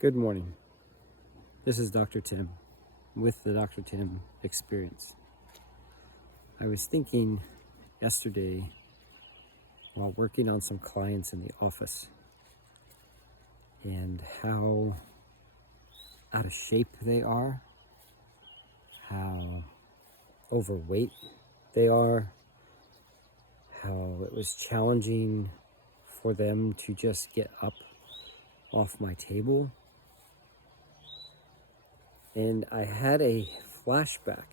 Good morning. This is Dr. Tim with the Dr. Tim Experience. I was thinking yesterday while working on some clients in the office and how out of shape they are, how overweight they are, how it was challenging for them to just get up off my table. And I had a flashback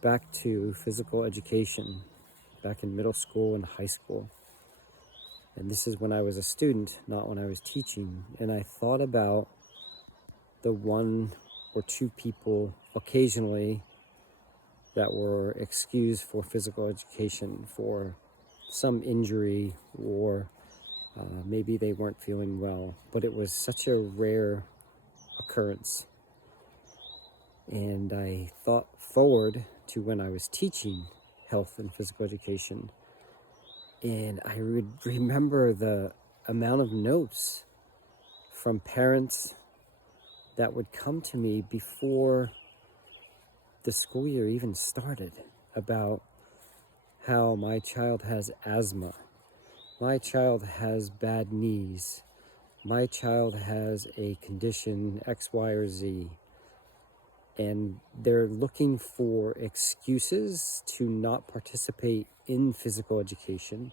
back to physical education, back in middle school and high school. And this is when I was a student, not when I was teaching. And I thought about the one or two people occasionally that were excused for physical education for some injury or maybe they weren't feeling well. But it was such a rare occurrence. And I thought forward to when I was teaching health and physical education, and I would remember the amount of notes from parents that would come to me before the school year even started about how my child has asthma, my child has bad knees, my child has a condition X, Y, or Z. And they're looking for excuses to not participate in physical education.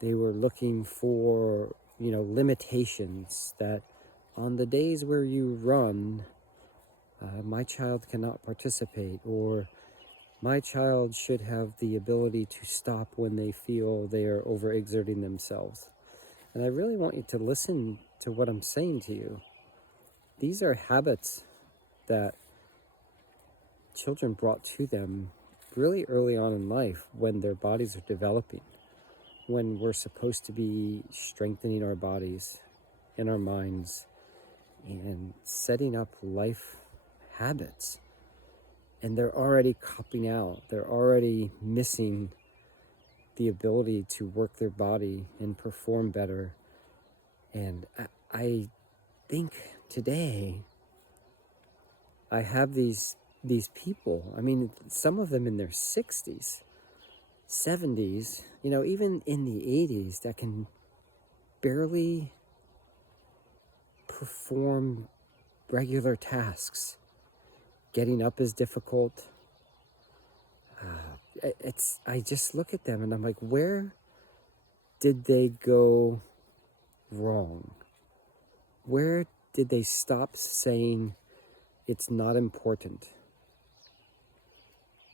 They were looking for, limitations that on the days where you run, my child cannot participate, or my child should have the ability to stop when they feel they are overexerting themselves. And I really want you to listen to what I'm saying to you. These are habits that children brought to them really early on in life when their bodies are developing, when we're supposed to be strengthening our bodies and our minds and setting up life habits. And they're already copping out. They're already missing the ability to work their body and perform better. And I think today I have these people, some of them in their 60s, 70s, even in the 80s, that can barely perform regular tasks. Getting up is difficult. I just look at them and I'm like, where did they go wrong? Where did they stop saying it's not important?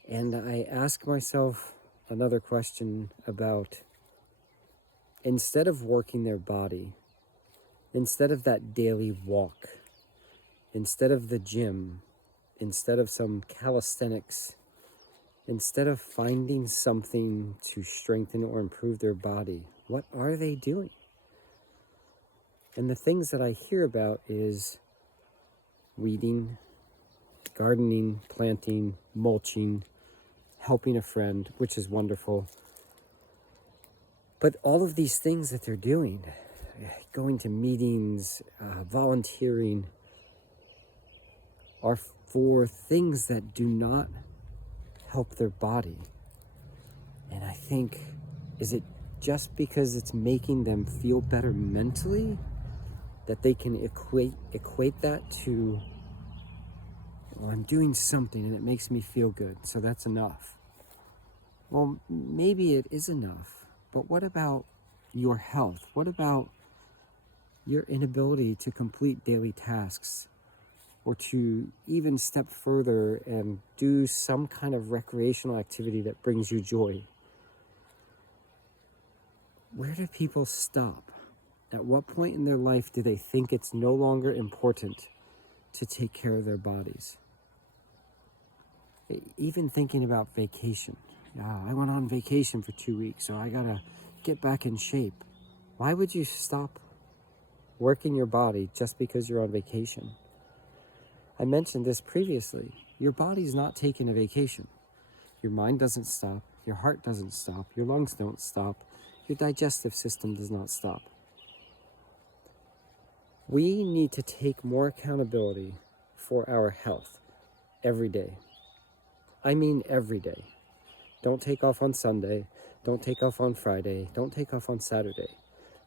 And I ask myself another question about, instead of working their body, instead of that daily walk, instead of the gym, instead of some calisthenics, instead of finding something to strengthen or improve their body, what are they doing? And the things that I hear about is weeding, gardening, planting, mulching, helping a friend, which is wonderful. But all of these things that they're doing, going to meetings, volunteering, are for things that do not help their body. And I think, is it just because it's making them feel better mentally that they can equate that to, well, I'm doing something and it makes me feel good, so that's enough? Well, maybe it is enough, but what about your health? What about your inability to complete daily tasks or to even step further and do some kind of recreational activity that brings you joy? Where do people stop? At what point in their life do they think it's no longer important to take care of their bodies? Even thinking about vacation. I went on vacation for 2 weeks, so I gotta get back in shape. Why would you stop working your body just because you're on vacation? I mentioned this previously. Your body's not taking a vacation. Your mind doesn't stop. Your heart doesn't stop. Your lungs don't stop. Your digestive system does not stop. We need to take more accountability for our health every day. I mean every day. Don't take off on Sunday. Don't take off on Friday. Don't take off on Saturday.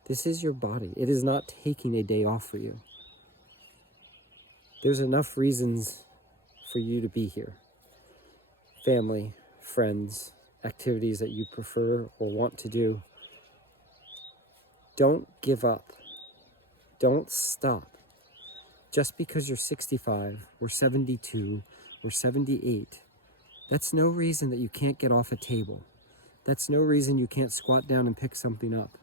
This is your body. It is not taking a day off for you. There's enough reasons for you to be here. Family, friends, activities that you prefer or want to do. Don't give up. Don't stop. Just because you're 65 or 72 or 78, that's no reason that you can't get off a table. That's no reason you can't squat down and pick something up.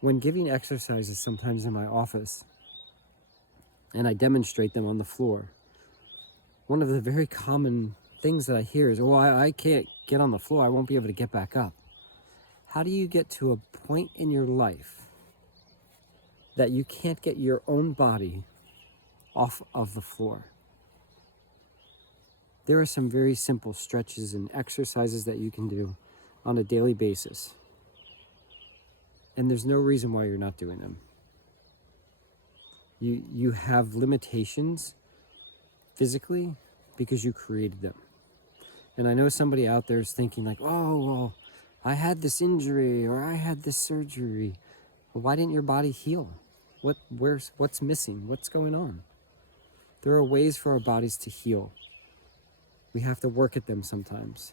When giving exercises sometimes in my office, and I demonstrate them on the floor, one of the very common things that I hear is, oh, I can't get on the floor. I won't be able to get back up. How do you get to a point in your life that you can't get your own body off of the floor? There are some very simple stretches and exercises that you can do on a daily basis. And there's no reason why you're not doing them. You have limitations physically because you created them. And I know somebody out there is thinking like, oh, well, I had this injury or I had this surgery. Well, why didn't your body heal? What's missing? What's going on? There are ways for our bodies to heal. We have to work at them sometimes.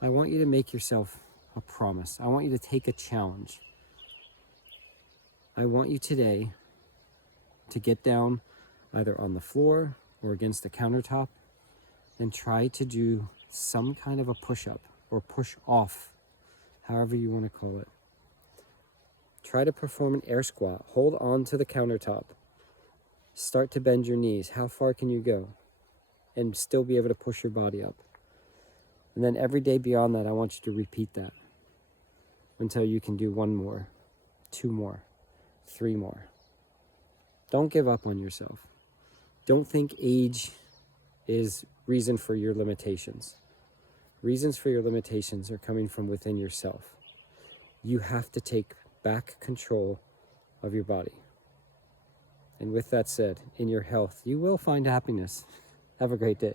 I want you to make yourself a promise. I want you to take a challenge. I want you today to get down either on the floor or against the countertop and try to do some kind of a push-up or push-off, however you want to call it. Try to perform an air squat. Hold on to the countertop. Start to bend your knees. How far can you go? And still be able to push your body up. And then every day beyond that, I want you to repeat that until you can do 1 more, 2 more, 3 more. Don't give up on yourself. Don't think age is reason for your limitations. Reasons for your limitations are coming from within yourself. You have to take back control of your body. And with that said, in your health, you will find happiness. Have a great day.